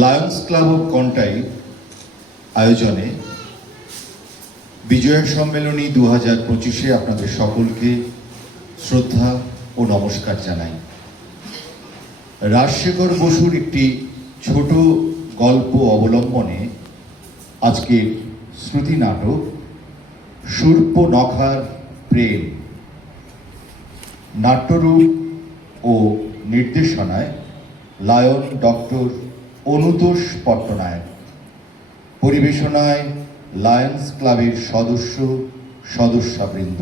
Lions club of Contai আয়োজনে বিজয়া সম্মেলনী 2025-এ আপনাদের সকলকে শ্রদ্ধা ও নমস্কার জানাই। রাজশেখর বসুর একটি ছোট গল্প অবলম্বনে আজকের শ্রুতি নাটক শূর্পনখার প্রেম নাট্যরূপ ও নির্দেশনায় lion doctor Anutosh Patnaik, পরিবেশনায় Lions ক্লাবের সদস্যবৃন্দ।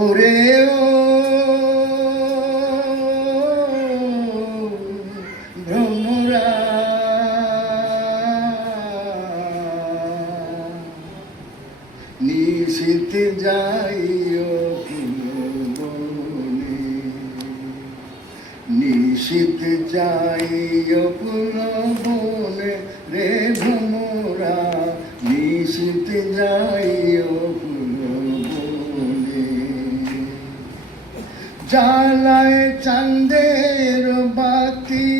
ওরে ও ভ্রমরা নিশীথে যাইও বনে, নিশীথে যাইও বনে রে ভ্রমরা, নিশীথে যাইও জ্বালায় চাঁদের বাতি,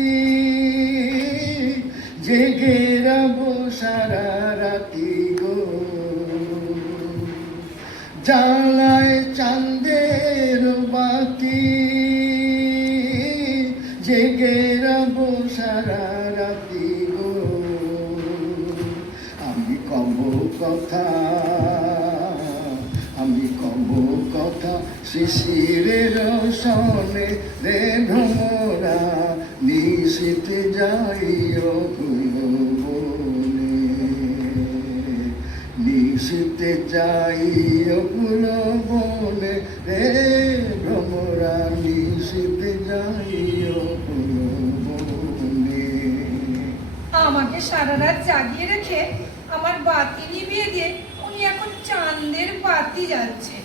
জেগে রবো সারা রাতি গো। জ্বালায় চাঁদের বাতি, জেগে রবো সারা রাতি গো। আমি কব কথা, আমি কব কথা শিশিরের সনে রে ভ্রমরা, নিশীথে যাইও বনে, নিশীথে যাইও বনে রে ভ্রমরা, নিশীথে যাইও বনে। আমাকে সারা রাত জাগিয়ে রেখে আমার বাতি নিভিয়ে দিয়ে উনি এখন চাঁদের বাতি যাচ্ছে।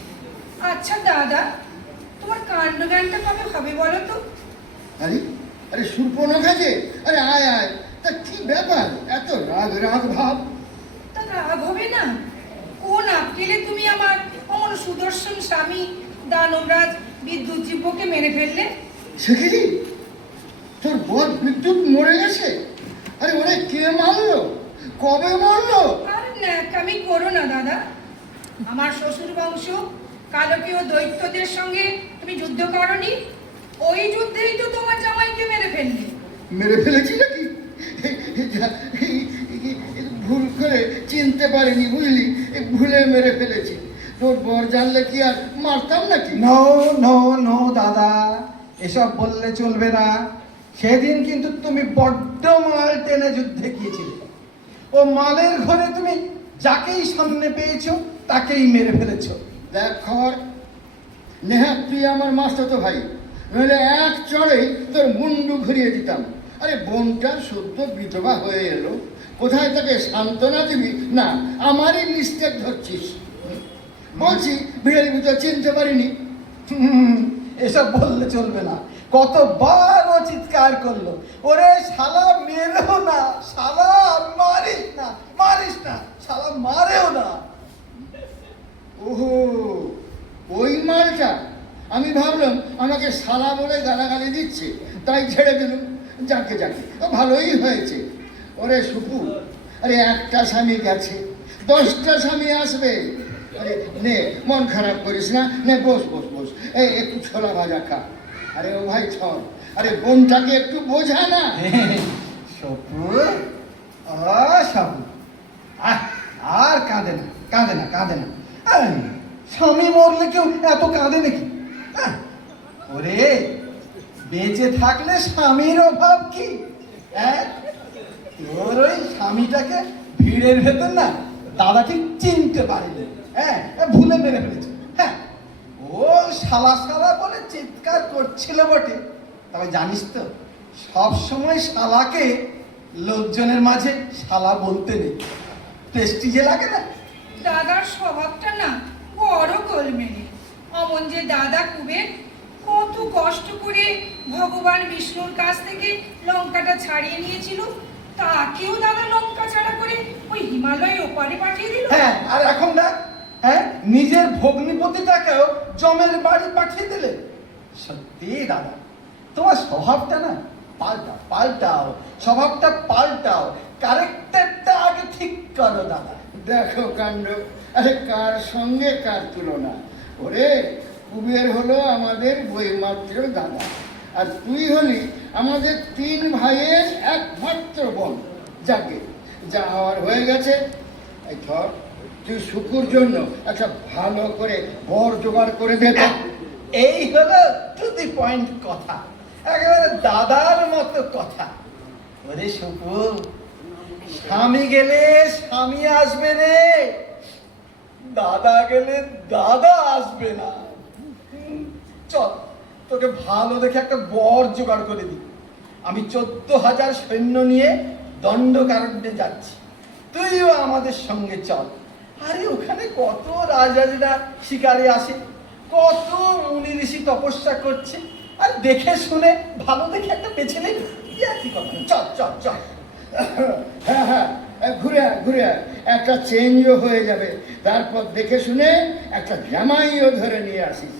আচ্ছা দাদা, তোমার কাণ্ডজ্ঞানটা কবে হবে বলো তো? আরে আরে শূর্পনখা যে, আরে আয় আয়, তা কি ব্যাপার এত রাগ রাগ ভাব? তা রাগ হবে না? কোন আক্কেলে তুমি আমার অমর সুদর্শন স্বামী দানবরাজ বিদ্যুৎ জীবকে মেরে ফেললে? সেখানে তোর বর বিদ্যুৎ মরে গেছে? আরে ওরে কে মারলো, কবে মারলো? আর ন্যাকামি করো না দাদা। আমার শ্বশুর বংশ কালকীয় দৈত্যদের সঙ্গে তুমি যুদ্ধ করনি? ওই যুদ্ধেই তো তোমার জামাইকে মেরে ফেললে। মেরে ফেলেছি নাকি? ভুল করে চিনতে পারিনি বুঝলি, ভুলে মেরে ফেলেছি। তোর বর জানলে কি আর মারতাম নাকি? নো নো নো দাদা, এসব বললে চলবে না। সেদিন কিন্তু তুমি বড্ড মাল টেনে যুদ্ধে গিয়েছিলে। ও মালের ঘরে তুমি যাকেই সামনে পেয়েছো তাকেই মেরে ফেলেছো। দেখ খবর, নেহাত তুই আমার মাস্টাতো ভাই, নইলে এক চড়েই তোর মুন্ডু ঘুরিয়ে দিতাম। আরে বোনটা সদ্য বিধবা হয়ে এলো, কোথায় তাকে সান্ত্বনা দিবি না আমারই মিস্টেক ধরছিস। বলছি ভিড়ের ভিতর চিনতে পারিনি। এসব বললে চলবে না। কতবার ও চিৎকার করলো, ওরে শালা মেরেও না, শালা মারিস না, মারিস না, শালা মারেও না। ওহো, ওই মালটা। আমি ভাবলাম আমাকে শালা বলে গালাগালি দিচ্ছে, তাই ছেড়ে দিলাম। যাকে যাকে ভালোই হয়েছে। ওরে সুপু, আরে একটা স্বামী গেছে, 10টা স্বামী আসবে। আরে নে, মন খারাপ করিস না, নে বস বস বস, এই একটু ছোলা ভাজা খা। আরে ও ভাই ছড়, আরে বোনটাকে একটু বোঝা না। সপু, ও সপু, আর কাঁদে না, কাঁদে না, কাঁদে না। স্বামী মরলে কেউ এত কাঁদে নাকি? ওরে বেঁচে থাকলে স্বামীর অভাব কি? তোর ওই স্বামীটাকে ভিড়ের ভেতর না দাদা ঠিক চিনতে পারিনি, ভুলে মেরে ফেলেছে। হ্যাঁ, ও শালা শালা বলে চিৎকার করছিল বটে, তবে জানিস তো সব সময় শালাকে লোকজনের মাঝে শালা বলতে নেই, প্রেস্টিজে লাগে না। দাদার স্বভাবটা না বড় গোলমেলে। অমন যে দাদা কুবের কত কষ্ট করে ভগবান বিষ্ণুর কাছ থেকে লঙ্কাটা ছাড়িয়ে নিয়েছিল, তাকেও দাদা লঙ্কা ছাড়া করে ওই হিমালয়ের ওপারে পাঠিয়ে দিল। হ্যাঁ, আর এখন না, হ্যাঁ, নিজের ভগ্নিপতিটাকেও জমের বাড়ি পাঠিয়ে দিলে। সত্যি দাদা, তোমার স্বভাবটা না পাল্টাও, স্বভাবটা পাল্টাও, ক্যারেক্টারটা আগে ঠিক করো দাদা। দেখো কাণ্ড, আরে কার সঙ্গে কার তুলনা? ওরে, কুবের হলো আমাদের বইমাত্র দাদা, আর তুই হলি আমাদের 3 ভাইয়ের একমাত্র বোন। যাকে যা হওয়ার হয়ে গেছে। এই ধর, তুই শুকুর জন্য একটা ভালো করে বর জোগাড় করে দে তো। এই হলো টু দি পয়েন্ট কথা, একেবারে দাদার মতো কথা। ওরে শুকু, স্বামী গেলে স্বামী আসবে রে, দাদা গেলে দাদা আসবে না। চল, তোকে ভালো দেখে একটা বর জোগাড় করে দিই। আমি 14,000 সৈন্য নিয়ে দণ্ডকারণ্যে যাচ্ছি, তুইও আমাদের সঙ্গে চল। আরে ওখানে কত রাজরাজরা শিকারে আসে, কত মুনি ঋষি তপস্যা করছে, আর দেখে শুনে ভালো দেখে একটা বেছে নেই। কি কথা, চল চল চল। হ্যাঁ হ্যাঁ, ঘুরে আয়, ঘুরে আয়, একটা চেঞ্জও হয়ে যাবে। তারপর দেখে শুনে একটা জামাইও ধরে নিয়ে আসিস।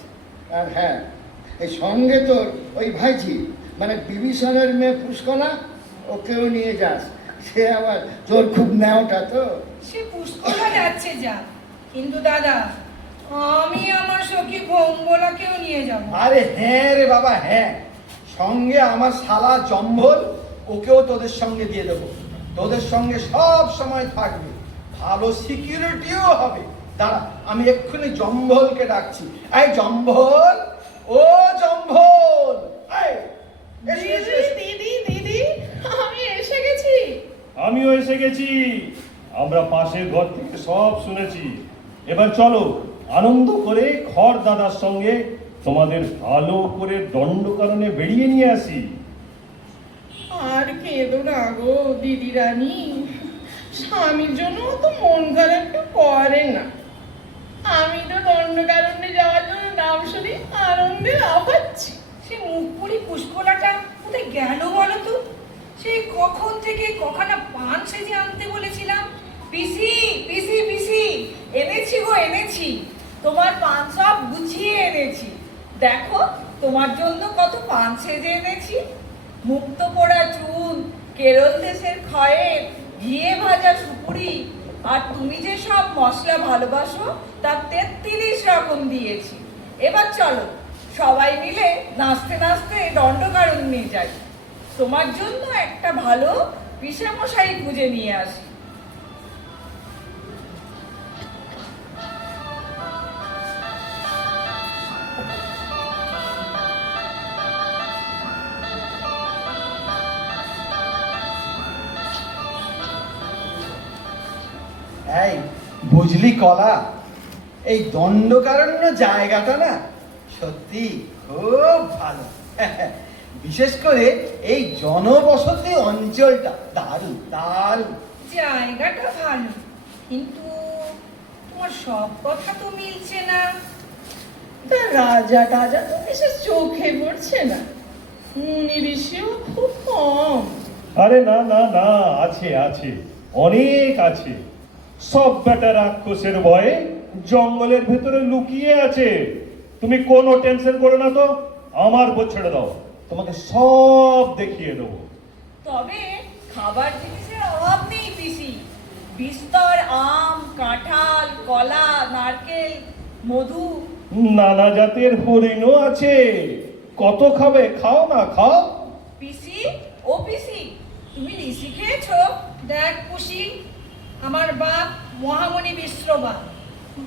আর হ্যাঁ, এই সঙ্গে তোর ওই ভাইঝি মানে বিভীষণের মেয়ে পুষ্কলা, ওকেও নিয়ে যাস। সে আবার তোর খুব নেওটা তো। সে পুষ্কলা যাচ্ছে যা, কিন্তু দাদা আমি আমার সখী ভোম্বলাকেও নিয়ে যাব। আরে হ্যাঁ রে বাবা, হ্যাঁ, সঙ্গে আমার শালা জম্ভল, ওকেও তোদের সঙ্গে দিয়ে দেবো। তোদের সঙ্গে সব সময় থাকবে, ভালো সিকিউরিটিও হবে। দাঁড়া, আমি এক্ষুনি জম্ভলকে ডাকছি। এই জম্ভল, ও জম্ভল, এই, এসো, এসো, এসো। দিদি, আমি এসে গেছি। আমিও এসে গেছি। আমরা পাশের ঘর থেকে সব শুনেছি। এবার চলো আনন্দ করে খড় দাদার সঙ্গে তোমাদের ভালো করে দণ্ডকারণে বেরিয়ে নিয়ে আসি। আর কেঁদো না গো দিদি রানী, স্বামীর জন্য তো মন খারাপটা করে না। আমি তো দণ্ডকারণ্যে যাওয়ার জন্য নাম শুনি আনন্দে লাফাচ্ছি। সে মুখ পুরি পুষ্কলাটা কোথায় গেল বলো তো? সেই কখন থেকে কখানা পান সেজে আনতে বলেছিলাম। পিসি পিসি পিসি, এনেছি গো এনেছি, তোমার পান সব গুছিয়ে এনেছি। দেখো তোমার জন্য কত পান সেজে এনেছি। মুক্ত পোড়া চুন, কেরল দেশের খয়ের, ঘিয়ে ভাজা সুপুরি, আর তুমি যে সব মশলা ভালোবাসো তার 33 রকম দিয়েছি। এবার চলো সবাই মিলে নাচতে নাচতে দণ্ডকারণ্যে যাই। তোমার জন্য একটা ভালো পিসেমশাই খুঁজে নিয়ে আসি। এই বুঝলি কলা, এই দণ্ডকারণ্য জায়গাটা না সত্যি খুব ভালো। বিশেষ করে এই জনবসতি অঞ্চলটা দারুণ দারুণ। জায়গাটা ভালো, কিন্তু তোমার সব কথা তো মিলছে না। তা রাজা টাজা তো বিশেষ চোখে পড়ছে না, মুনি ঋষিও খুব কম। আরে না না না, আছে আছে, অনেক আছে। সব বেটা রাক্ষসের ভয়ে জঙ্গলের ভেতরে লুকিয়ে আছে। তুমি কোনো টেনশন করো না তো, আমার উপর ছেড়ে দাও, তোমাকে সব দেখিয়ে দেবো। তবে খাবার জিনিসের অভাব নেই পিসি। বিস্তর আম, কাঁঠাল, কলা, নারকেল, মধু, নানা জাতের হরিণও আছে। কত খাবে? খাও না, খাও। পিসি ও পিসি, তুমি লিচি খেয়েছো? দেখ পুষি, আমার বাপ মহামণি বিশ্রবা,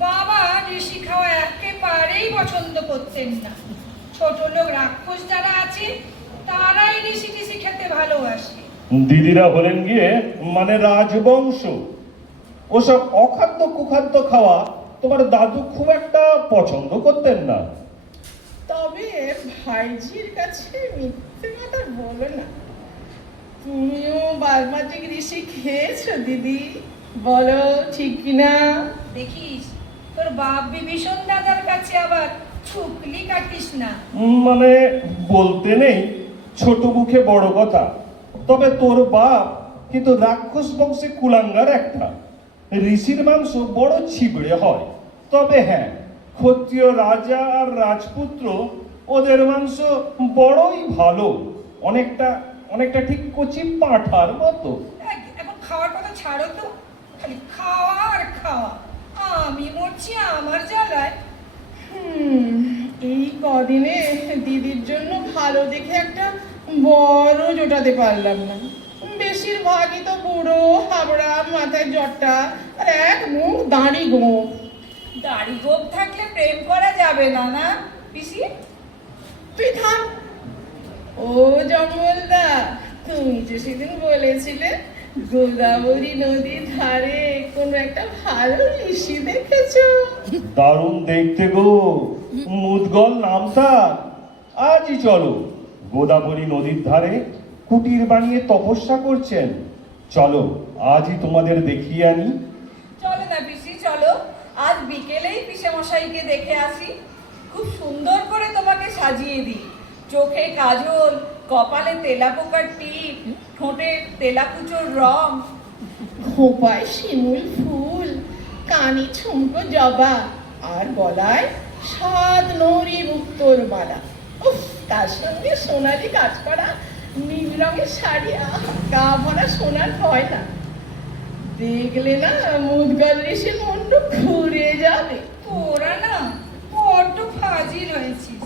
বাবা ঋষি খাওয়া একেবারেই পছন্দ করতেন না। ছোট লোক রাক্ষস যারা আছে তারাই ঋষি টিসি খেতে ভালোবাসে। দিদিরা হলেন গিয়ে মানে রাজবংশ। ওসব অখাদ্য কুখাদ্য খাওয়া তোমার দাদু খুব একটা পছন্দ করতেন না। তবে ভাইঝির কাছে মিথ্যে কথা বলো না। তুমিও বারমাটিক ঋষি খেয়েছো দিদি, বলো ঠিক কিনা? দেখিস তোর বাপ বিভীষণ দাদার কাছে আবার ঠুকলি কাটিস না। মানে বলতে নেই ছোট মুখে বড় কথা, তবে তোর বাপ কিন্তু রাক্ষস বংশে কুলাঙ্গার একটা। ঋষির মাংস বড় ছিবড়ে হয়, তবে হ্যাঁ, ক্ষত্রিয় রাজা আর রাজপুত্র ওদের মাংস বড়ই ভালো, অনেকটা অনেকটা ঠিক কচি পাঁঠার মতো। এখন খাওয়ার কথা ছাড়ো তো, খালি খাওয়া আর খাওয়া। আমি মরছি আমার জ্বালায়। এই কদিনে দিদির জন্য ভালো দেখে একটা বড় জোটাতে পারলাম না। বেশিরভাগই তো বুড়ো হাবড়া, মাথায় জটা আর এক মুখ দাঁড়ি গোঁফ। দাড়ি গোপ থাকলে প্রেম করা যাবে না, না পিসি? তুই থাম। ও জঙ্গলদা, তুমি যে সেদিন বলেছিলে গোদাবরী নদীর ধারে কোনো একটা ভালো ঋষি দেখেছো। দারুণ দেখতে গো, মুদগল নামটা। আজই চলো, গোদাবরী নদীর ধারে কুটির বানিয়ে তপস্যা করছেন। চলো আজই তোমাদের দেখিয়ে আনি। চলো না পিসি, চলো আজ বিকেলেই পিসে মশাইকে দেখে আসি। খুব সুন্দর করে তোমাকে সাজিয়ে দিই। চোখে কাজল, কপালে তেলাপোকার টিপ, ঠোঁটে তেলাকুচোর রং, খোপায় শিমুল ফুল, কানে ঝুমকো জবা, আর গলায় 7 নৌরি মুক্তোর মালা। উফ, তার সঙ্গে সোনালি কাজ করা নীল রঙের শাড়ি, গা ভরা সোনার গয়না। দেখলে না মুদগল ঋষির মন্ড ঘুরে যাবে। তোরা না বড্ড ফাজিল হয়েছিস।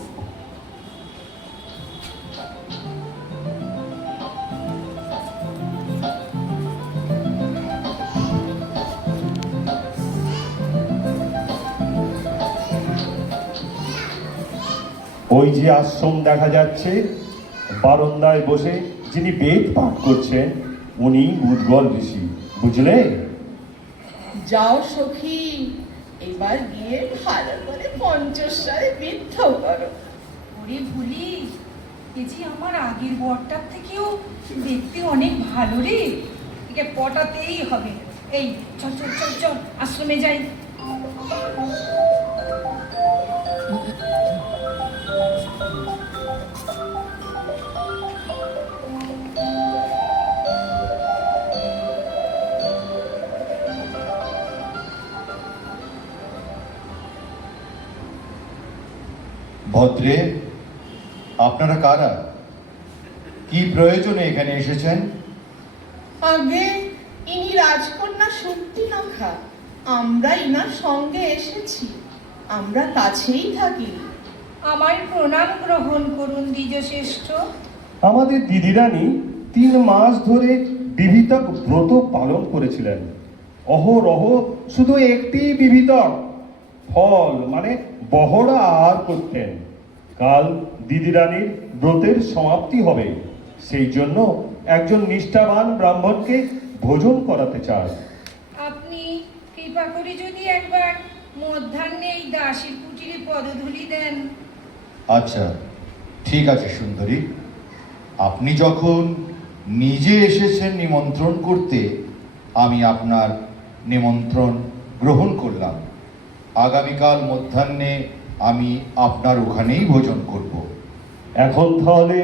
ওই যে আশ্রম দেখা যাচ্ছে, বারান্দায় বসে যিনি বেদ পাঠ করছেন উনি মুদগল ঋষি, বুঝলে? যাও সখী, এবার গিয়ে ভালো করে পঞ্চস্বরে বিদ্ধ করো। ওরে ভুলি, এ যে আমার আগের বরটার থেকেও দেখতে অনেক ভালো রে। একে পটাতেই হবে। এই চল চল চল চল, আশ্রমে যাই। ভদ্রে, আপনারা কারা? কি প্রয়োজনে এখানে এসেছেন? আগে ইনি রাজকন্যা শক্তিনখা। আমরা ইনার সঙ্গে এসেছি। আমরা কাছেই থাকি। আমার প্রণাম গ্রহণ করুন দ্বিজশ্রেষ্ঠ। আমাদের দিদিরানী 3 মাস ধরে বিবিধক ব্রত পালন করেছিলেন। অহরহ শুধু একটি বিবিধক ফল মানে বহরা আহার করতেন। কাল দিদিরানীর ব্রতের সমাপ্তি হবে, সেই জন্য একজন নিষ্ঠাবান ব্রাহ্মণকে ভোজন করাতে চায়। আপনি কৃপা করে যদি একবার মধ্যাহ্নে এই দাসীর কুটিরে পদধূলি দেন। আচ্ছা, ঠিক আছে সুন্দরী, আপনি যখন নিজে এসেছেন নিমন্ত্রণ করতে, আমি আপনার নিমন্ত্রণ গ্রহণ করলাম। আগামীকাল মধ্যাহ্নে আমি আপনার ওখানেই ভোজন করব। এখন তাহলে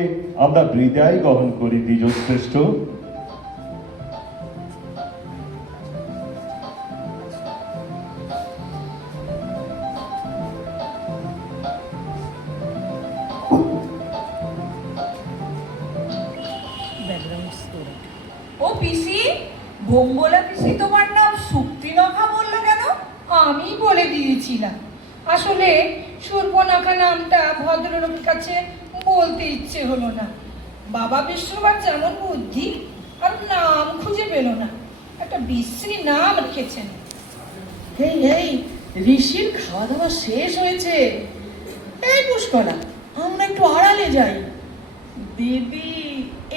আমরা বিদায় গ্রহণ করি দ্বিজশ্রেষ্ঠ। ও পিসি, ভোম্বলা পিসি তোমার নাম শক্তিনখা বললো কেন? আমি বলে দিয়েছিলাম, আসলে সুর্পনখা নামটা ভদ্রলোকের কাছে বলতে ইচ্ছে হলো না। বাবা বিশ্ববার যেমন বুদ্ধি, আর নাম খুঁজে পেল না, একটা বিশ্রী নাম রেখেছেন। এই এই, ঋষির খাওয়া দাওয়া শেষ হয়েছে। এই পুষ্কলা, আমরা একটু আড়ালে যাই। দিদি,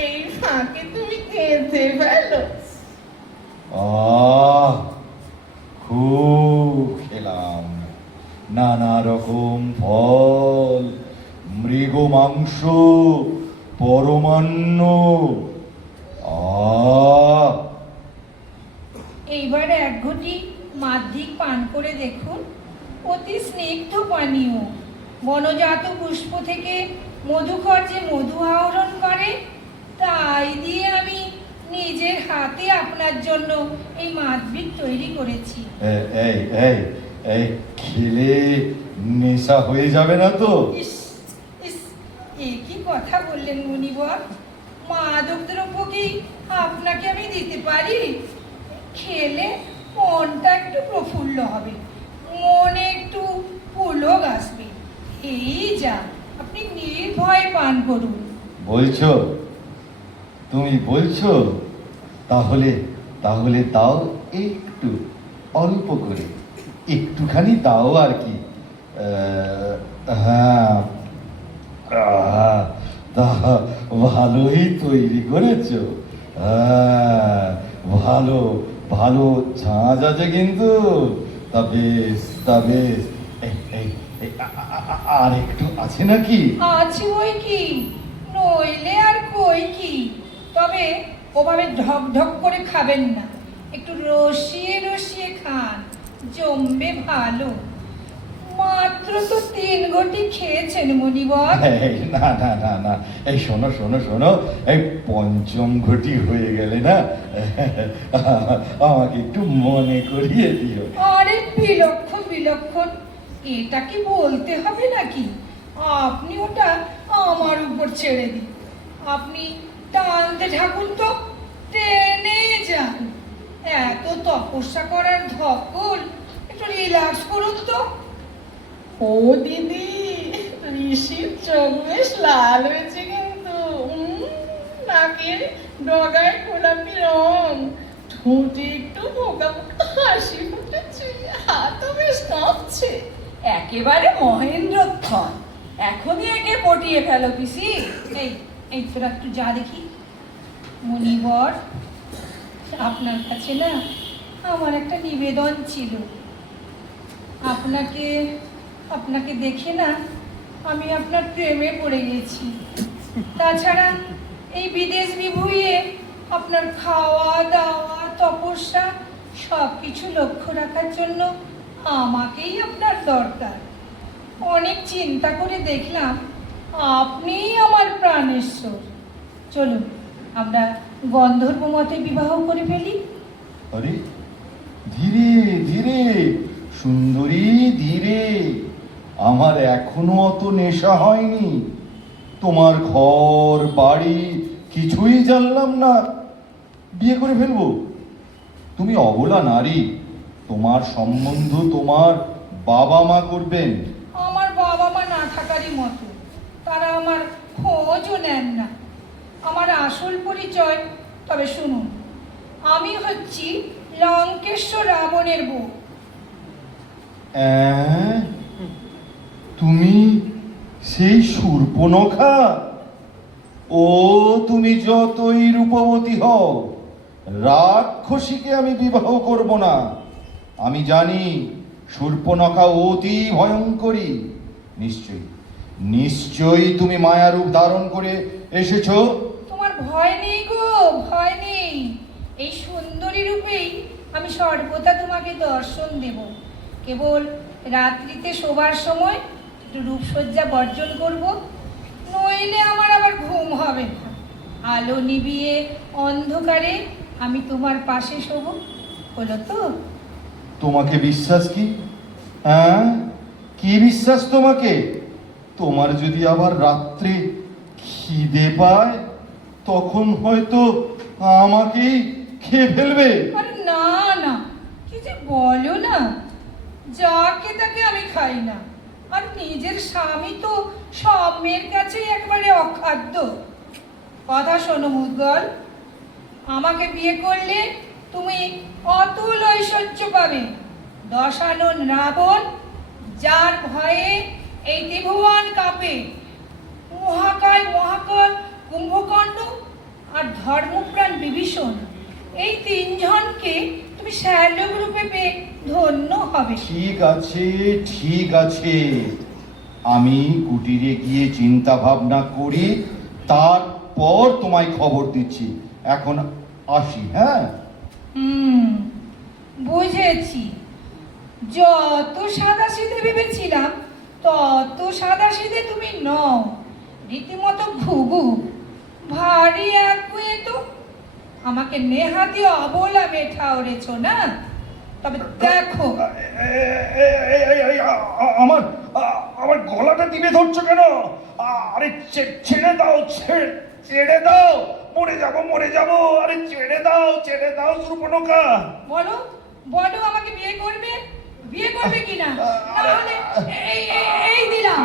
এই ফাঁকে তুমি কেঁদে ফেলো। খুব খেলাম, নানা রকম ফল, মৃগ মাংস, পরমান্ন। এইবার 1 ঘটি মাধ্যিক পান করে দেখুন, অতি স্নিগ্ধ পানীয়, বনজাত পুষ্প থেকে মধুকর যে মধু আহরণ করে, তাই দিয়ে আমি নিজের হাতে আপনার জন্য এই মাধবীর তৈরি করেছি। এই এই এই খেলে নেশা হয়ে যাবে না তো? ইস ইস, এ কি কথা বললেন মুনিবর? মাদক দ্রব্য কি আপনাকে আমি দিতে পারি? খেলে মনটা একটু প্রফুল্ল হবে, মনে একটু পুলক আসবে, এই যা। আপনি নির্ভয়ে পান করুন। বলছো? তুমি বলছো? তাহলে তাহলে তাও একটু, অল্প করে একটুখানি তাও আর কি। হ্যাঁ, তা ভালোই তৈরি করেছো। হ্যাঁ, ভালো ভালো ঝাঁঝ আছে কিন্তু। তা বেশ, তা বেশ। আর একটু আছে নাকি? আছে ওই কি, নইলে আর কই কি। তবে ওভাবে ঢক ঢক করে খাবেন না, একটু রসিয়ে রসিয়ে খান, জমবে ভালো। মাত্র তো 3 ঘটি খেয়েছেন মুনিবর। এই, না না না না, এই শোনো শোনো শোনো, এই 5ম ঘটি হয়ে গেলে না, আমাকে একটু মনে করিয়ে দিও। আরে বিলক্ষণ বিলক্ষণ, এটা কি বলতে হবে নাকি? আপনি ওটা আমার উপর ছেড়ে দিন। আপনি টানতে থাকুন তো, টেনে যান। এত তপস্যা করার ধকল, একটু রিল্যাক্স করুন তো। ও দিদি, ঋষির চোখ বেশ লাল হয়েছে কিন্তু। নাকের ডগায় গোলাপি রং, ঠোঁটে একটু বোকা বোকা হাসি ফুটেছে, হাতও বেশ কাঁপছে। একেবারে মহেন্দ্রক্ষণ। এখনই একে পটিয়ে ফেলো পিসি। এই এই তোরা একটু যা দেখি। মুনিবর, আপনার কাছে না আমার একটা নিবেদন ছিল। আপনাকে আপনাকে দেখে না আমি আপনার প্রেমে পড়ে গেছি। তাছাড়া এই বিদেশ বিভুঁইয়ে আপনার খাওয়া দাওয়া তপস্যা সব কিছু লক্ষ্য রাখার জন্য আমাকেই আপনার দরকার। অনেক চিন্তা করে দেখলাম আপনিই আমার প্রাণেশ্বর। চলুন আমরা গন্ধর্ব মতে বিবাহ করে ফেলি। আরে ধীরে ধীরে সুন্দরী, ধীরে। আমার এখনো অত নেশা হয়নি। তোমার ঘর বাড়ি কিছুই জানলাম না, বিয়ে করে ফেলবো? তুমি অবলা নারী, তোমার সম্বন্ধ তোমার বাবা মা করবেন। আমার বাবা মা না থাকারই মতো, তারা আমার খোঁজও নেন না। আমার আসল পরিচয় তবে শুনুন, আমি হচ্ছি লঙ্কেশ্বর রাবণের বউ। তুমি সেই শূর্পণখা? ও তুমি যতই রূপবতী হও, রাক্ষসীকে আমি বিবাহ করব না। আমি জানি শূর্পণখা অতি ভয়ঙ্করী। নিশ্চয়ই নিশ্চয়ই তুমি মায়ারূপ ধারণ করে এসেছো। তোমার ভয় নেই গো, ভয় নেই। এই সুন্দরী রূপেই আমি সর্বদা তোমাকে দর্শন দেব। কেবল রাত্রিতে শোবার সময় একটু রূপসজ্জা বর্জন করব, নইলে আমার আবার ঘুম হবে না। আলো নিভিয়ে অন্ধকারে আমি তোমার পাশে শোব, হলো তো? তোমাকে বিশ্বাস কি? হ্যাঁ, কি বিশ্বাস তোমাকে? তোমার যদি আবার রাত্রে খিদে পায়, তখন হয়তো আমাকেই খেয়ে ফেলবে। আরে না না, কি যে বলো না, যাকে তাকে আমি খাই না। আর নিজের স্বামী তো স্বামীর কাছেই একবারে অখাদ্য। কথা শোনো মুদগল, আমাকে বিয়ে করলে তুমি অতুল ঐশ্বর্য পাবে। দশানন রাবণ, যার ভয়ে এই ত্রিভুবন কাঁপে, মহাকায় মহাকাল কুম্ভকর্ণ আর ধর্মপ্রাণ বিভীষণ, এই 3 জনকে তুমি শ্যালক রূপে পেয়ে ধন্য হবে। ঠিক আছে, ঠিক আছে, আমি কুটিরে গিয়ে চিন্তা ভাবনা করি, তারপর তোমায় খবর দিচ্ছি। এখন আসি। হ্যাঁ, বুঝেছি। যত সাদাসিধে ভেবেছিলাম তত সাদাসিধে তুমি নও, রীতিমতো ঘুঘু, ভারী একগুঁয়ে তো। আমাকে নেহাতি অবলা মেঠাওরেছ না? তবে দেখো, আমার আমার গলাটা টিপে ধরছো কেন? আরে ছেড়ে দাও, ছেড়ে দাও, মরে যাবো। আরে ছেড়ে দাও সুর্পনখা। বলো বলো, আমাকে বিয়ে করবে কিনা? তাহলে এই দিলাম।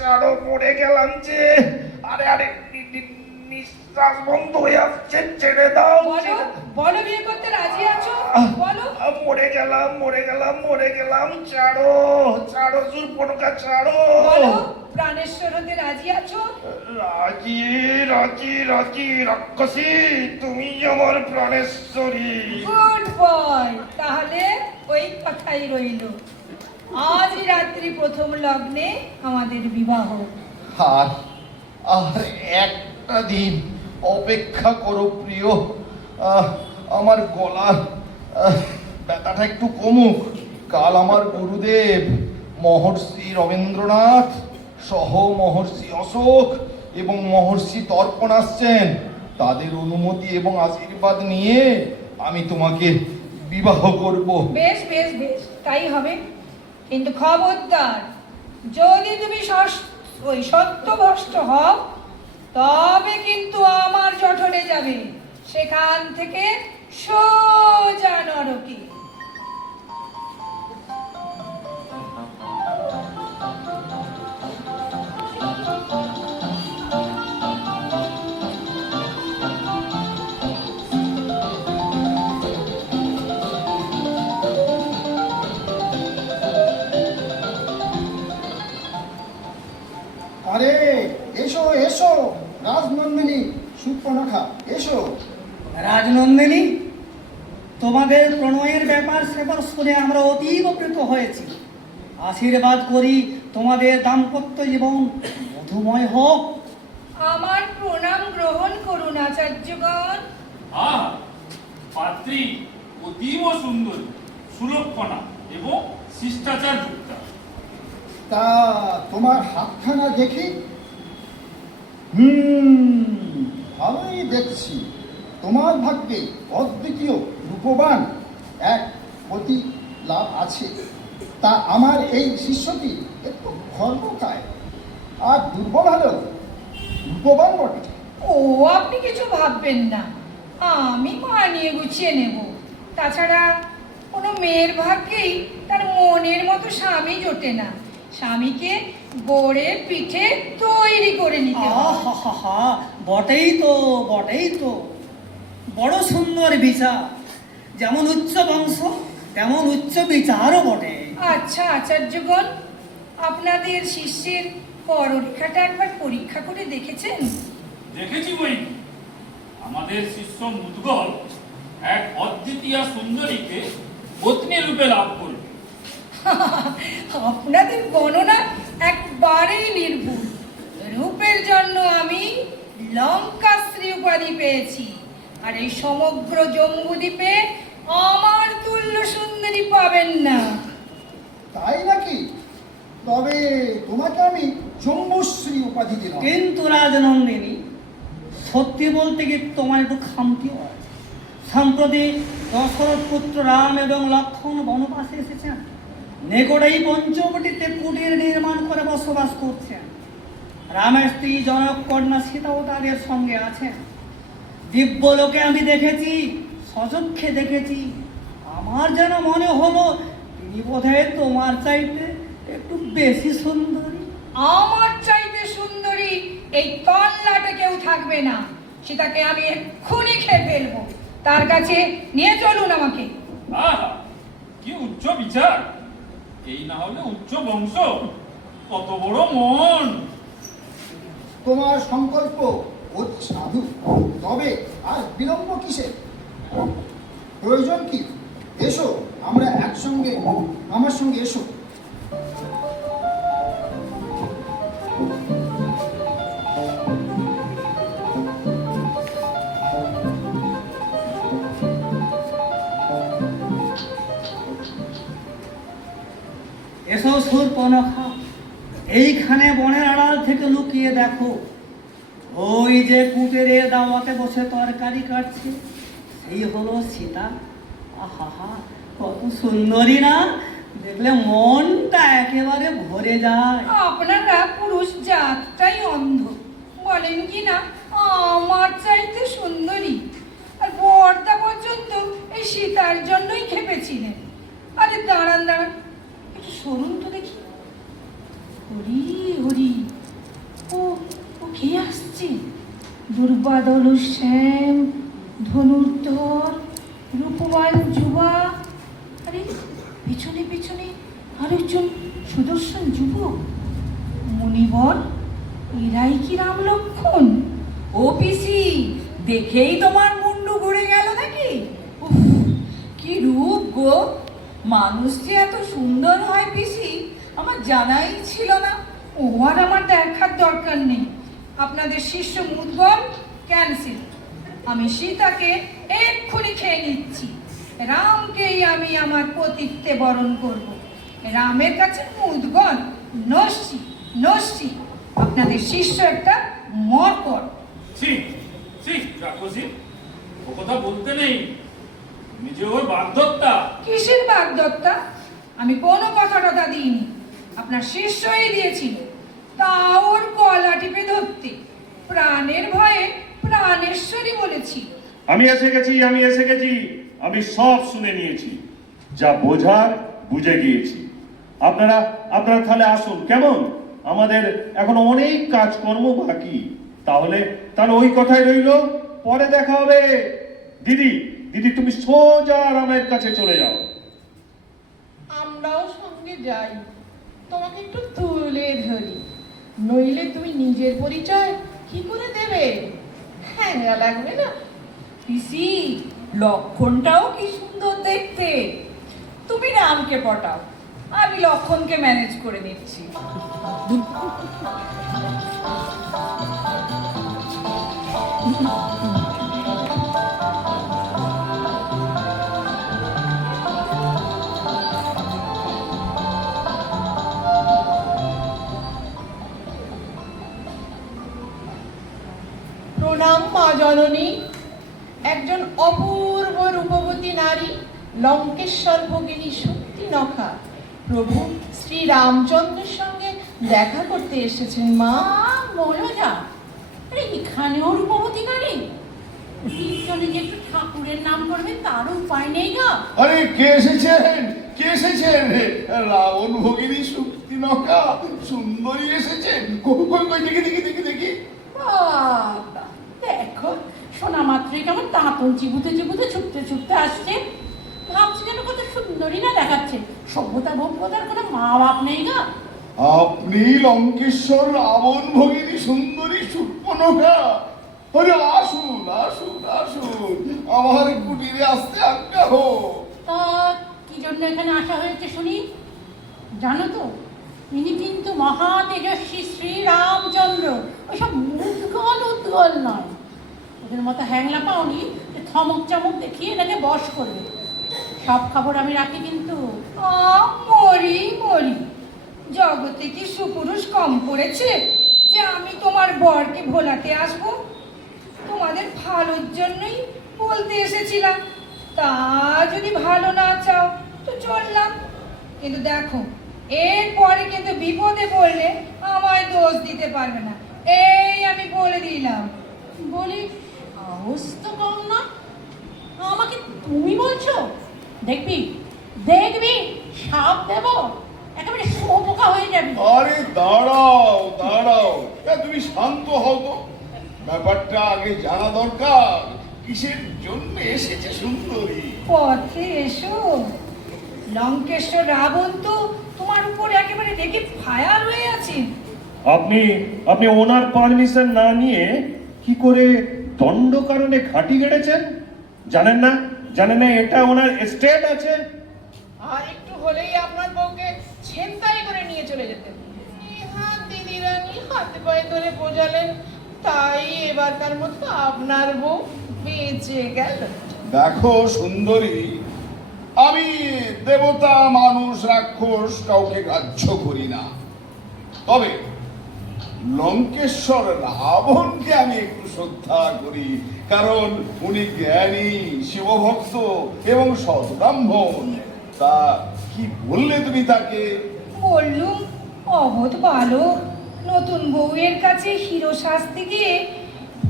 ছাড়ো, মরে গেলাম যে। আরে নিঃশ্বাস বন্ধ হয়ে আসছে, ছেড়ে দাও। বলো বিয়ে করতে রাজি আছো? বলো। মরে গেলাম, ছাড়ো সুর্পনখা, ছাড়ো। বলো প্রাণেশ্বর হতে রাজি আছো? রাজি রাক্ষসী, তুমি আমার প্রাণেশ্বরী। গুড বয়, তাহলে ওই কথাই রইল। আজই রাত্রি প্রথম লগ্নে আমাদের বিবাহ। আর একটা দিন অপেক্ষা করো প্রিয়। আমার গলার ব্যথাটা একটু কমুক। কাল আমার গুরুদেব মহর্ষি রবীন্দ্রনাথ সহ মহর্ষি অশোক এবং মহর্ষি তর্পণ আসছেন। তাদের অনুমতি এবং আশীর্বাদ নিয়ে আমি তোমাকে বিবাহ করব। বেশ বেশ বেশ, তাই হবে। কিন্তু খবরদার, যদি তুমি ওই সত্যভ্রষ্ট হও, তবে কিন্তু আমার জঠরে যাবে, সেখান থেকে সোজা নরকে। আরে এসো এসো, রাজনন্দিনী সুর্পনখা, এসো। রাজনন্দিনী, তোমাদের প্রণয়ের ব্যাপার সেবার শুনে আমরা অতীব প্রীত হয়েছি। আশীর্বাদ করি তোমাদের দাম্পত্য জীবন মধুময় হোক। আমার প্রণাম গ্রহণ করুন আচার্যগণ। পাত্রী অতীব সুন্দরী, সুলক্ষণা এবং শিষ্টাচার যুক্তা। তা তোমার হাতখানা দেখি। ভালোই দেখছি। তোমার ভাগ্যে অদ্বিতীয় রূপবান এক পতি লাভ আছে। তা আমার এই শিষ্যটি একটু খর্বকায় আর দুর্বল হলেও রূপবান বটে। ও, আপনি কিছু ভাববেন না, আমি মানিয়ে গুছিয়ে নেব। তাছাড়া কোনো মেয়ের ভাগ্যেই তার মনের মতো স্বামী জোটে না। স্বামীকে গড়ে পিঠে তৈরি করে নিতে হয়। আহা, বটেই তো। বড় সুন্দর বিচার। যেমন উচ্চ বংশ তেমন উচ্চ বিচারও বটে। আচ্ছা আচার্যগণ, আপনাদের শিষ্যের পররেখাটা একবার পরীক্ষা করে দেখেছেন? দেখেছি বই। আমাদের শিষ্য মুদগল এক অদ্বিতীয় সুন্দরীকে পত্নী রূপে লাভ করবে। আপনাদের গণনা একবারেই নির্ভুল। রূপের জন্য আমি লঙ্কাশ্রী উপাধি পেয়েছি, আর এই সমগ্র জম্বুদ্বীপে আমার তুল্য সুন্দরী পাবেন না। তাই নাকি? তবে তোমাকে আমি জম্বুশ্রী উপাধি দিলাম। কিন্তু রাজনন্দিনী, সত্যি বলতে কি তোমার একটু খামতিও আছে। সম্প্রতি দশরথ পুত্র রাম এবং লক্ষ্মণ বনবাসে এসেছেন। নিকটেই পঞ্চবটিতে কুটির নির্মাণ করে বসবাস করছেন। রামের স্ত্রী জনক কন্যা সীতাও তাদের সঙ্গে আছেন। দিব্যলোকে আমি দেখেছি, সচক্ষে দেখেছি। আমার যেন মনে হলো তিনি বোধহয় তোমার চাইতে একটু বেশি সুন্দরী। আমার চাইতে সুন্দরী এই তল্লাটে কেউ থাকবে না। সীতাকে আমি এক্ষুনি খেয়ে ফেলবো। তার কাছে নিয়ে চলুন আমাকে। কি উচ্চ বিচার! এই না হলে উচ্চ বংশ, কত বড় মন! তোমার সংকল্প অতি সাধু। তবে আর বিলম্ব কিসে? প্রয়োজন কি? এসো, আমরা একসঙ্গে, আমার সঙ্গে এসো। এসো শূর্পণখা, এইখানে বনের আড়াল থেকে লুকিয়ে দেখো, ওই যে কুটেরে দাওয়াতে বসে তরকারি কাটছে, সেই হলো সীতা। আহা, কত সুন্দরী না, দেখলে মনটা একেবারে ভরে যায়। আপনারা পুরুষ জাতটাই অন্ধ, বলেন কি না আমার চাইতে সুন্দরী। আর বর্দা পর্যন্ত এই সীতার জন্যই খেপেছিলেন। আরে দাঁড়ান দাঁড়ান, একটু সরুন তো দেখি। হরি হরি, ও ও কে আসছে? দুর্বাদল শ্যাম, ধনুর্ধর, রূপবান যুবা। আরে পিছনে পিছনে আরেকজন সুদর্শন যুবক, মুনিবর। এরাই কি রাম লক্ষ্মণ? ও পিসি, দেখেই তোমার মুন্ডু ঘুরে গেল নাকি? উফ, কি রূপ গো! মানুষ যে এত সুন্দর হয় পিসি, আমার জানাই ছিল না। ও আর আমার দেখার দরকার নেই। আপনাদের শিষ্য মুদগল ক্যান্সেল। আমি সীতাকে এক্ষুনি খেয়ে নিচ্ছি। রামকেই আমি আমার পতিত্বে বরণ করব। রামের কাছে মুদগল নস্যি নস্যি। আপনাদের শিষ্য একটা মরকট। ছি ছি, রাক্ষসী, ও কথা বলতে নেই। তুমি যে ওর বাগদত্তা। কিসের বাগদত্তা? আমি কোনো কথা টথা দিইনি, আপনার শিষ্যই দিয়েছিল। তা ওর গলা টিপে ধরতে প্রাণের ভয়ে প্রাণেশ্বরী বলেছি। আমি এসে গেছি, আমি সব শুনে নিয়েছি, যা বোঝার বুঝে গিয়েছি। আপনারা তাহলে আসুন, কেমন? আমাদের এখনো অনেক কাজকর্ম বাকি। তাহলে ওই কথাই রইল, পরে দেখা হবে। দিদি, তুমি সোজা রামের কাছে চলে যাও। আমরাও সঙ্গে যাই, তোমাকে একটু তুলে ধরি, নইলে তুমি নিজের পরিচয় কি করে দেবে? হ্যাঙ্গা লাগবে না? পিসি, লক্ষণটাও কি সুন্দর দেখতে। তুমি রামকে পটাও, আমি লক্ষণকে ম্যানেজ করে নিচ্ছি। প্রণাম মা জননী। একজন অপূর্ব রূপবতী নারী, লঙ্কেশ্বর ভগিনী শক্তিনখা, প্রভু শ্রী রামচন্দ্রের সঙ্গে দেখা করতে এসেছেন মা। বলো যা, আরে এখানেও রূপবতী নারী? কীর্তনে যে একটু ঠাকুরের নাম করবে তারও উপায় নেই গা। আরে কে এসেছেন? রাবণ ভগিনী শক্তিনখা সুন্দরী এসেছেন। দেখি। বাবা, দেখো শোনা মাত্রই কেমন দাঁতন চিবুতে চিবুতে ছুটতে ছুটতে আসছে। ভাবছি যেন কত সুন্দরী না দেখাচ্ছে। সভ্যতা ভব্যতার কোনো মা বাপ নেই গা। আপনি লঙ্কেশ্বর রাবণ ভগিনী সুন্দরী শূর্পণখা? আরে আসুন আসুন আসুন, আমার কুটিরে আসতে আজ্ঞা হোক। তা কি জন্য এখানে আসা হয়েছে শুনি? জানো তো, ইনি কিন্তু মহা তেজস্বী শ্রী রামচন্দ্র। ওইসব উদ্গল উদ্গল নয়। ওদের মতো হ্যাংলা পাওনি যে থমক চমক দেখিয়ে এটাকে বশ করবে। সব খবর আমি রাখি কিন্তু। মরি মরি, জগতে কি সুপুরুষ কম পড়েছে যে আমি তোমার বরকে ভোলাতে আসব? তোমাদের ভালোর জন্যই বলতে এসেছিলাম। তা যদি ভালো না চাও তো চললাম। কিন্তু দেখো, এরপরে কিন্তু বিপদে পড়লে আমায় দোষ দিতে পারবে না, এই আমি বলে দিলাম। বলি সাহস তো কম না, আমাকে তুমি বলছো? দেখবি দেখবি সাপ দেব, একেবারে শোপোকা হয়ে যাবে। আরে দাঁড়াও, তুমি শান্ত হও তো। ব্যাপারটা আগে জানা দরকার, কিসের জন্য এসেছে সুন্দরী। পথে এসো। লঙ্কেশ্বর রাবণ তো তোমার উপর একেবারে রেগে ফায়ার হয়ে আছে। আপনি ওনার পারমিশন না নিয়ে কি করে দণ্ডকারণে ঘাঁটি গেড়েছেন? জানেন না এটা ওনার এস্টেট আছে? আর একটু হলেই আপনার বউকে ছিনতাই করে নিয়ে চলে যেতেন। দিদি রানী হাতে পায়ে ধরে বোঝালেন, তাই এবারকার মতো আপনার বউ বেঁচে গেল। দেখো সুন্দরী, আমি দেবতা মানুষ রাক্ষস কাউকে গ্রাহ্য করি না, তবে লঙ্কেশ্বর রাবণকে আমি একটু শ্রদ্ধা করি, কারণ উনি জ্ঞানী, শিবভক্ত এবং সৎব্রাহ্মণ। তা কি বললে তুমি তাকে? বললুম অবোধ বালক নতুন বউয়ের কাছে হিরো সাজতে গিয়ে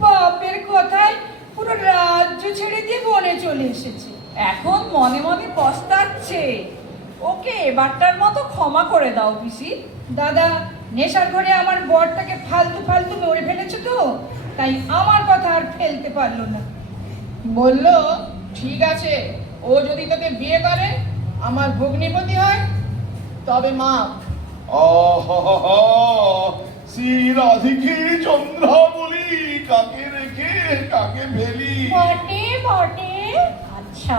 বাপের কথায় পুরো রাজ্য ছেড়ে দিয়ে বনে চলে এসেছে। এখন মনে মনে পস্তাচ্ছে। ওকে এবারটার মতো ক্ষমা করে দাও পিসি। দাদা নেশার ঘরে আমার বরটাকে ফালতু ফালতু মেরে ফেলেছে তো, তাই আমার কথা আর ফেলতে পারলো না। বললো ঠিক আছে, ও যদি তোকে বিয়ে করে আমার ভগ্নিপতি হয় তবে মাপ। আহা, শ্রী রাধিকে চন্দ্রাবলী, কাকে রেখে কাকে ফেলি। বটে বটে। আচ্ছা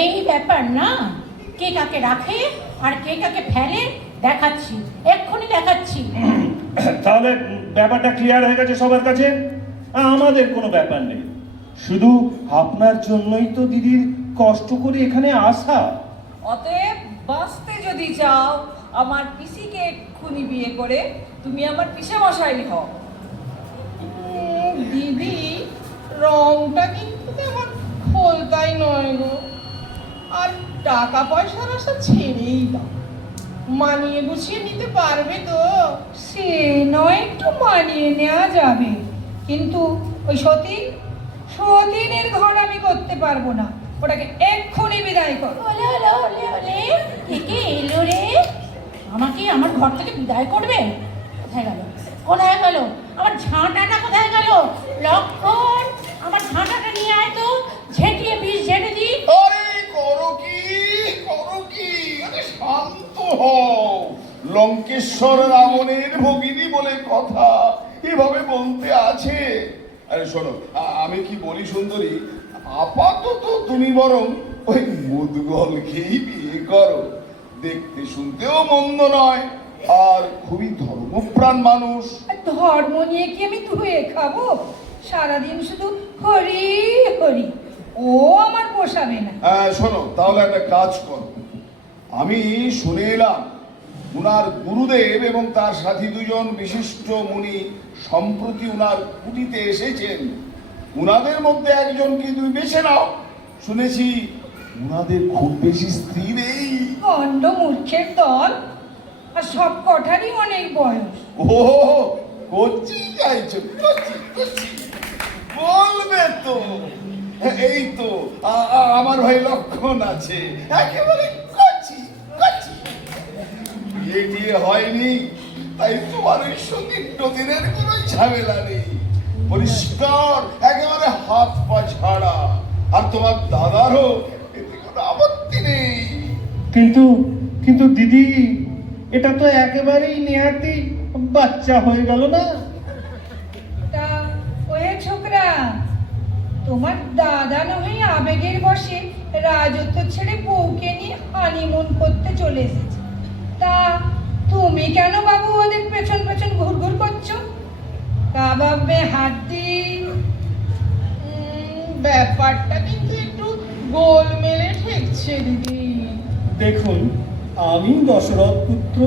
এই ব্যাপার না, কে কাকে রাখে আর কে কাকে ফেলে দেখাচ্ছি, এক্ষুনি দেখাচ্ছি। তাহলে ব্যাপারটা ক্লিয়ার হয়ে গেছে সবার কাছে। আমাদের কোনো ব্যাপার নেই, শুধু আপনার জন্যই তো দিদির কষ্ট করে এখানে আসা। অতএব বাঁচতে যদি চাও আমার পিসিকে এক্ষুনি বিয়ে করে তুমি আমার পিসে মশাই হও। দিদি রংটা কিন্তু তেমন খোলতাই নয় গো, আর টাকা পয়সার আশা ছেড়েই দাও। মানিয়ে গুছিয়ে নিতে পারবে তো? সে নয় একটু মানিয়ে নেওয়া যাবে, কিন্তু ওই সতীনের ঘর আমি করতে পারবো না। ওটাকে এক্ষুনি বিদায় করো। ওলে ওলে ওলে ওলে, কে কে এলো রে? আমাকে আমার ঘর থেকে বিদায় করবে? কোথায় গেল কোথায় গেল আমার ঝাঁটাটা? কোথায় গেল লক্ষণ? আমার ঝাঁটাটা নিয়ে আয় তো, ঝেঁটিয়ে বিষ ঝেঁটে দিই। আরে করো কি, করো কি? আরে শান্ত হও। লঙ্কেশ্বর রাবণের ভগিনী বলে কথা, এভাবে বলতে আছে? আরে শোনো, আমি কি বলি সুন্দরী, আপাতত তুমি বরং ওই মুদগলকেই বিয়ে করো। দেখতে শুনতেও মন্দ নয়, আর খুবই ধর্মপ্রাণ মানুষ। আর ধর্ম নিয়ে কি আমি ধুয়ে খাবো? সারাদিন শুধু হরি হরি, ও আমার পোষাবে না। শোনো, তাহলে একটা কাজ করো। আমি শুনে এলাম উনার গুরুদেব এবং তার সাথী দুজন বিশিষ্ট মুনি সম্প্রতি উনার কুটিতে এসেছেন। উনাদের মধ্যে একজনকে তুমি বেছে নাও। শুনেছি উনাদের খুব বেশি স্ত্রী নেই। গন্ড মূর্খের দল, আর সব কটারই অনেক বয়স। ও করছি চাইছো, করছি বলবে তো। এই তো আমার ভাই লক্ষণ আছে, একেবারে করছি। বিয়ে টিয়ে হয়নি, তাই তোমার ওই সতীনের কোনো ঝামেলা নেই। পরিষ্কার একেবারে হাত পা ছাড়া, আর তোমার দাদারও এতে কোনো আপত্তি নেই। কিন্তু দিদি, এটা তো একেবারেই নেহাতি বাচ্চা হয়ে গেল না? তা ওই ছোকরা, তোমার দাদা নয় আবেগের বশে রাজত্ব ছেড়ে বউকে নিয়ে হানিমুন করতে চলে এসেছে। তা তুমি কেন বাবু ওদের পেছন পেছন ঘুরঘুর করছো? কাবাব মে হাত দি। ব্যাপারটা কিন্তু একটু গোলমেলে ঠেকছে দিদি। দেখুন, আমি দশরথ পুত্র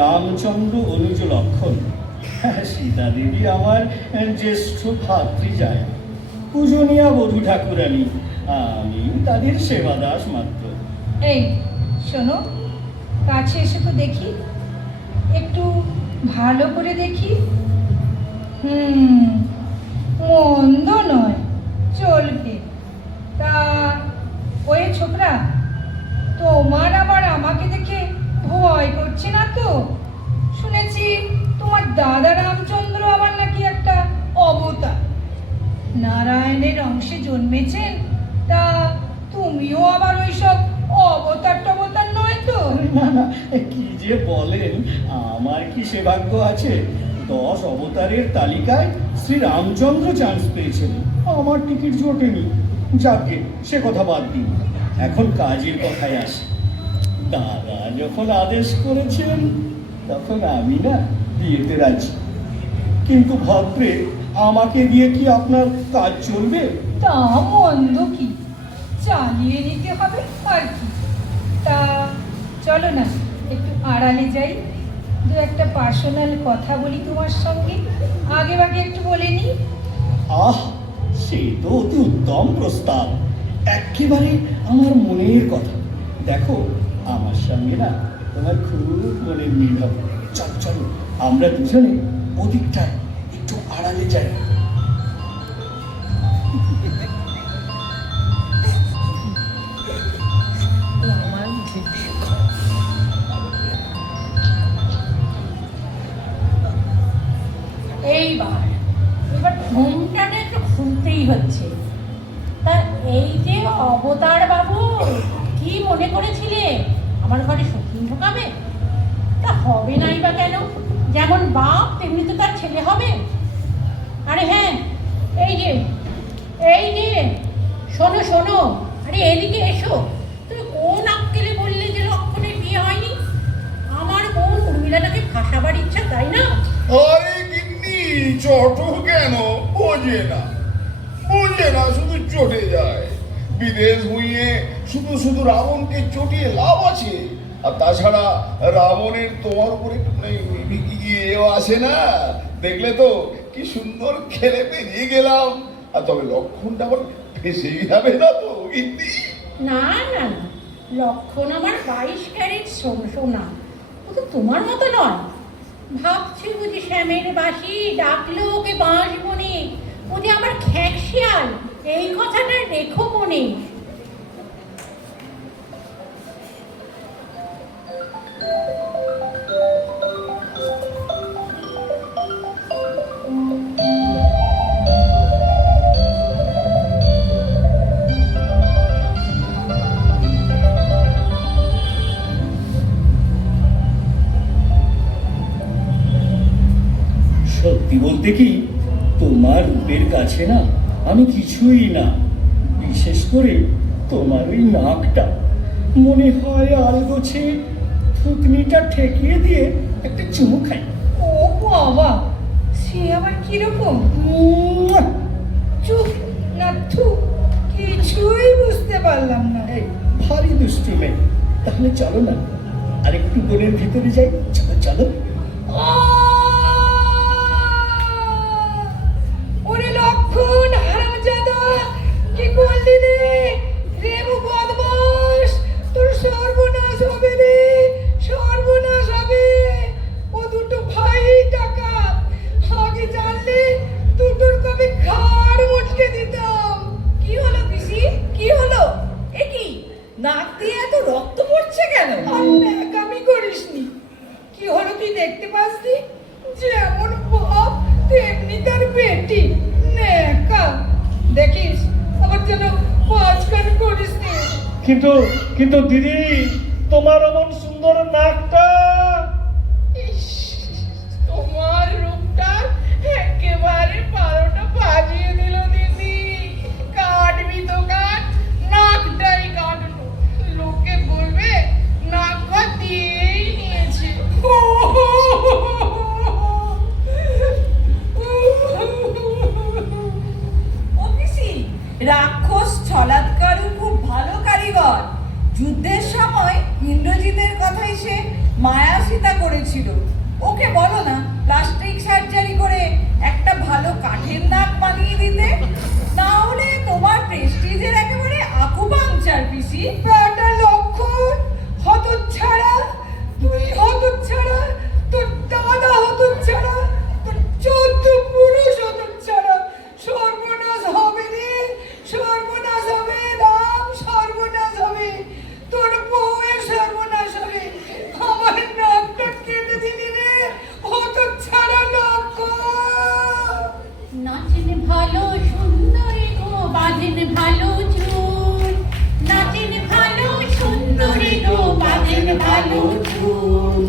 রামচন্দ্র অনুজ লক্ষণ। সীতা দেবী আমার জ্যেষ্ঠ ভাতৃজায়া, পূজনীয়া বধূ ঠাকুরানী। আমি তাদের সেবাদাস মাত্র। এই শোনো, কাছে এসে তো দেখি, একটু ভালো করে দেখি। মন্দ নয়, চলবে। তা ওই ছোকরা, তোমার আবার আমাকে দেখে ভয় করছে না তো? শুনেছি তোমার দাদা রামচন্দ্র আবার নাকি একটা অবতার, নারায়ণের অংশে জন্মেছেন। তা তুমিও আবার ওইসব অবতার টবতার নয় তো? না, কি যে বলেন, আমার কি সে ভাগ্য আছে? 10 অবতারের তালিকায় শ্রী রামচন্দ্র চান্স পেয়েছেন, আমার টিকিট জোটেনি। যাকে সে কথা বাদ দিন, এখন কাজের কথায় আসি। দাদা যখন আদেশ করেছেন, তখন আমি না বিয়েতে রাজি। কিন্তু ভদ্রে আমাকে দিয়ে কি আপনার কাজ চলবে? তা মন্দ কি, চালিয়ে নিতে হবে আর কি। তা চলো না একটু আড়ালে যাই, দু একটা পার্সোনাল কথা বলি তোমার সঙ্গে। আগে ভাগে একটু বলে নি। আহ, সে তো অতি উত্তম প্রস্তাব, একেবারে আমার মনের কথা। দেখো, আমার সঙ্গে না তোমার খুব মনের মিল হবে। চলো চলো, আমরা দুজনে ওদিকটায় একটু আড়ালে যাই। এবার ঘুমটাটা একটু খুলতেই হচ্ছে। তা এই যে অবতার বাবু, কি মনে করেছিলে আমার ঘরে শকুন ঢোকাবে? তা হবে নাই বা কেন? যেমন বাপ তেমনি তো তার ছেলে হবে। আরে হ্যাঁ, এই যে শোনো শোনো, আরে এদিকে এসো। তুমি কোন আক্কেলে বললে যে লক্ষণের বিয়ে হয়নি? আমার বোন উর্মিলাটাকে ফাঁসাবার ইচ্ছা, তাই না? আরে গিন্নি, চটো কেন? বোঝে না, শুধু চটে যায়। বিদেশ ভুঁইয়ে শুধু শুধু রাবণকে চটিয়ে লাভ আছে? আর তাছাড়া রাবণের তোমার উপরে ইয়েও আসে না? দেখলে তো কি সুন্দর খেলে বেরিয়ে গেলাম। আর তবে লক্ষণটা আবার ফেসেই যাবে না তো গিন্নি? না না না, লক্ষণ আমার 22 ক্যারেট সোনা, ও তো তোমার মতো নয়। ভাবছি বুঝি শ্যামের বাসি ডাকলো ওকে বাঁশবনে, ও যে আমার খ্যাকশিয়াল, এই কথাটা রেখো মনে। সত্যি বলতে কি, তোমার রূপের কাছে না আমি কিছুই না। বিশেষ করে তোমার ওই নাকটা, মনে হয় আলগোছে থুতনিটা ঠেকিয়ে দিয়ে একটা চুমু খাই। ও বাবা, সে আবার কিরকম? চুপ না, থু, কিছুই বুঝতে পারলাম না। এই ভারী দুষ্টু মেয়ে। তাহলে চলো না আরেকটু বনের ভিতরে যাই। চলো চলো। ওরে লক্ষণ হারামজাদা, কি করলি রে? রেমু বদমাস, তোর সর্বনাশ হবে রে, সর্বনাশ হবে। ও দুটো ভাই ডাকাত, আগে জানলে দুটোর কবে ঘাড় মুটকে দিতাম। কি হলো পিসি, কি হলো? এ কি, নাক দিয়ে এত রক্ত পড়ছে কেন? আর ন্যাকামি করিসনি। কি হলো তুই দেখতে পাসনি? যেমন বাপ তেমনি তার বেটি, ন্যাকা। দেখিস আমার জন্য পাঁচখান করিসনি। কিন্তু কিন্তু দিদি, তোমার এমন সুন্দর নাকটা। ইস, তোমার রূপটা একেবারে 12টা বাজিয়ে দিল দিদি। কাটবি তো কাট, নাকটাই কাটলো। লোকে বলবে নাক দিয়েই নিয়েছে। ও পিসি, রাক্ষস ছলাৎকারু খুব ভালো কারিগর। যুদ্ধের সময় ইন্দ্রজিতের কথাই সে মায়া সীতা করেছিল। ওকে বলো না প্লাস্টিক সার্জারি করে একটা ভালো কাঠের নাক বানিয়ে দিতে। না হলে তোমার প্রেস্টিজের একেবারে আকুপাংচার পিসি। বেটা লক্ষণ হতচ্ছাড়া, তুই হতচ্ছাড়া, তোর দাদা হতচ্ছাড়া, তোর 14 পুরুষ হতচ্ছাড়া। সর্বনাশ হবে রে, সর্বনাশ হবে রাম, সর্বনাশ হবে। তোর বউয়ের সর্বনাশ হবে। আমার নাকটা কেটে দিবি রে, হতচ্ছাড়া লক্ষণ। নাচেন ভালো সুন্দরী গো, বাঁধেন ভালো চুল। নাচেন ভালো সুন্দরী গো, বাঁধেন ভালো চুল।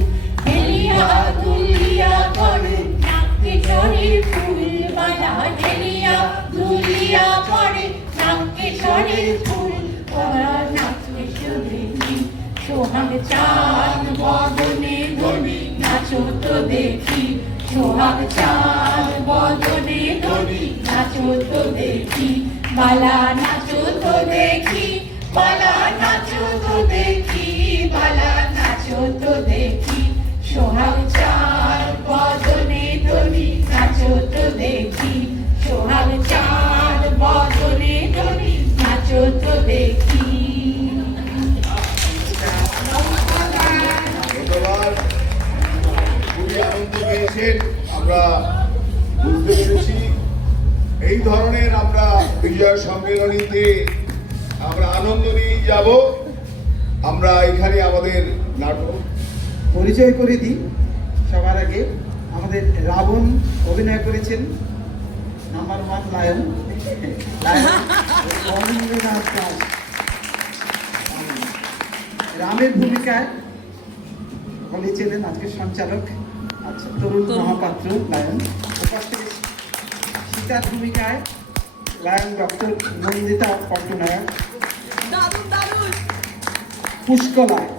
হেলিয়া দুলিয়া করে নাকে চড়ে ফুল বালা, হেলিয়া দুলিয়া করে নাকে চড়ে ফুল। ওরা নাচতে শুনেছি সোহাগ চাঁদ বদনে ধনি, নাচো তো দেখি সোহাগ চাঁদ বদনে ধনি, নাচো তো দেখি। বালা নাচো তো দেখি, বালা নাচো তো দেখি, বালা নাচো নাচো তো দেখি সোহাগ চাঁদ বদনে ধরি নাচো তো দেখি সোহাগ চাঁদ বদনে ধরি নাচো তো দেখি। ধন্যবাদ, খুবই আনন্দ পেয়েছেন, আমরা বুঝতে পেরেছি। এই ধরনের আমরা বিজয় সম্মেলনীতে আমরা আনন্দ নিয়ে যাব। আমরা এখানে আমাদের নাটক পরিচয় করে দিই সবার আগে। আমাদের রাবণ অভিনয় করেছেন নাম্বার 1 লায়ন রবীন্দ্রনাথ দাস। রামের ভূমিকায় বলেছিলেন আজকে সঞ্চালক আচ্ছা তরুণ মহাপাত্র লায়ন। উপস্থিত সীতার ভূমিকায় লায়ন ডক্টর নন্দিতা পট্টনায়ক। পুষ্কলায়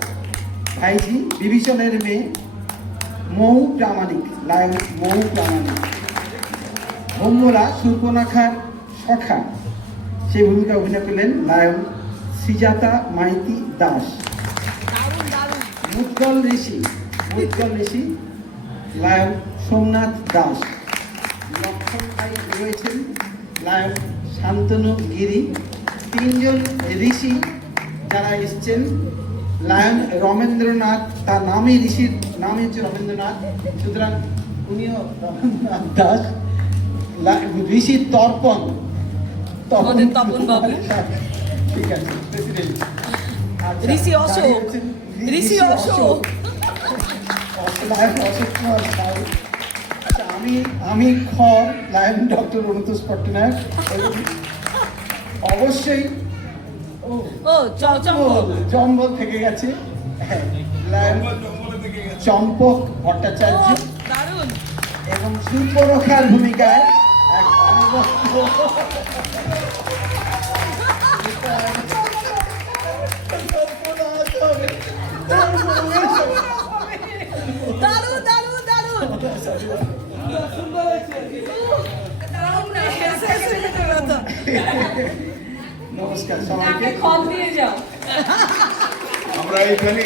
ভাইজি বিভীষণের মেয়ে মৌ প্রামাণিক, লায়ন মৌ প্রামাণিক। ভোমরা সুর্পনাখার সখা, সেই ভূমিকা অভিনয় করলেন লায়ন শ্রীজাতা মাইতি দাস। মুদ্গল ঋষি লায়ন সোমনাথ দাস। লক্ষণ ভাই রয়েছেন লায়ন শান্তনু গিরি। 3 জন ঋষি যারা এসছেন, লায়ন রমেন্দ্রনাথ, তার নামই ঋষির নামই হচ্ছে রবীন্দ্রনাথ, সুতরাং উনিও রবীন্দ্রনাথ দাস। ঋষি তর্পণ বাবু, ঠিক আছে, প্রেসিডেন্ট। ঋষি অশোক, ঋষি অশোক। লায়ন অশোক কুমার সাউ। আচ্ছা, আমি খর, লায়ন ডক্টর অনুতোষ পট্টনায়ক। এবং অবশ্যই জম্বল থেকে গেছে লায়ন চম্পক ভট্টাচার্য। এবং সুর্পনখার ভূমিকায় এক অনবদ্য নমস্কার সবাইকে। দিয়ে যাও। আমরা এখানে